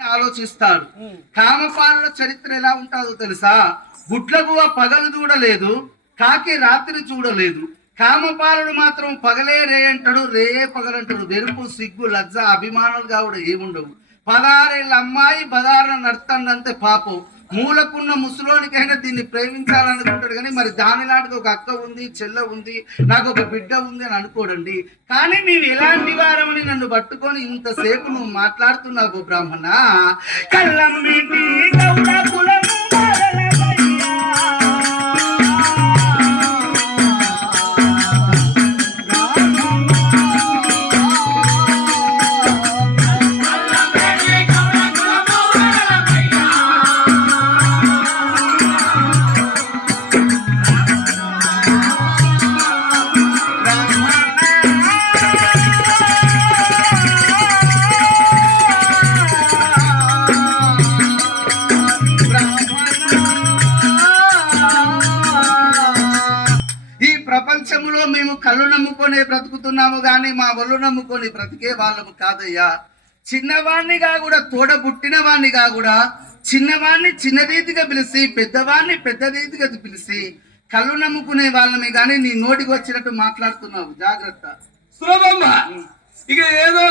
ఆలోచిస్తాడు. కామపాలుల చరిత్ర ఎలా ఉంటుందో తెలుసా? గుడ్లగువ పగలు చూడలేదు, కాకి రాత్రి చూడలేదు. కామపాలుడు మాత్రం పగలే రే అంటాడు, రే పగలంటాడు. వెరుపు, సిగ్గు, లజ్జ, అభిమానాలు కావుడు ఏముండవు. 16 ఏళ్ళ అమ్మాయి 16 నడుతుందంతే పాపం. మూలకున్న ముసలోనికైనా దీన్ని ప్రేమించాలనుకుంటాడు, కానీ మరి దానిలాంటిది ఒక అక్క ఉంది, చెల్ల ఉంది, నాకు ఒక బిడ్డ ఉంది అని అనుకోడండి. కానీ మేము ఎలాంటి వారమని నన్ను పట్టుకొని ఇంతసేపు నువ్వు మాట్లాడుతున్నావు బ్రాహ్మణ. కళ్ళమ్మిటి గౌడ కులము ప్రపంచంలో మేము కళ్ళు నమ్ముకొని బ్రతుకుతున్నాము, కానీ మా ఒళ్ళు నమ్ముకొని బ్రతికే వాళ్ళము కాదయ్యా. చిన్నవాణ్ణిగా కూడా తోడబుట్టినవాణ్ణిగా కూడా చిన్నవాణ్ణి చిన్న రీతిగా పిలిచి పెద్దవాణ్ణి పెద్ద రీతిగా పిలిచి కళ్ళు నమ్ముకునే వాళ్ళమే, కానీ నీ నోటికి వచ్చినట్టు మాట్లాడుతున్నావు. జాగ్రత్త. సులభమ్మ ఇక ఏదో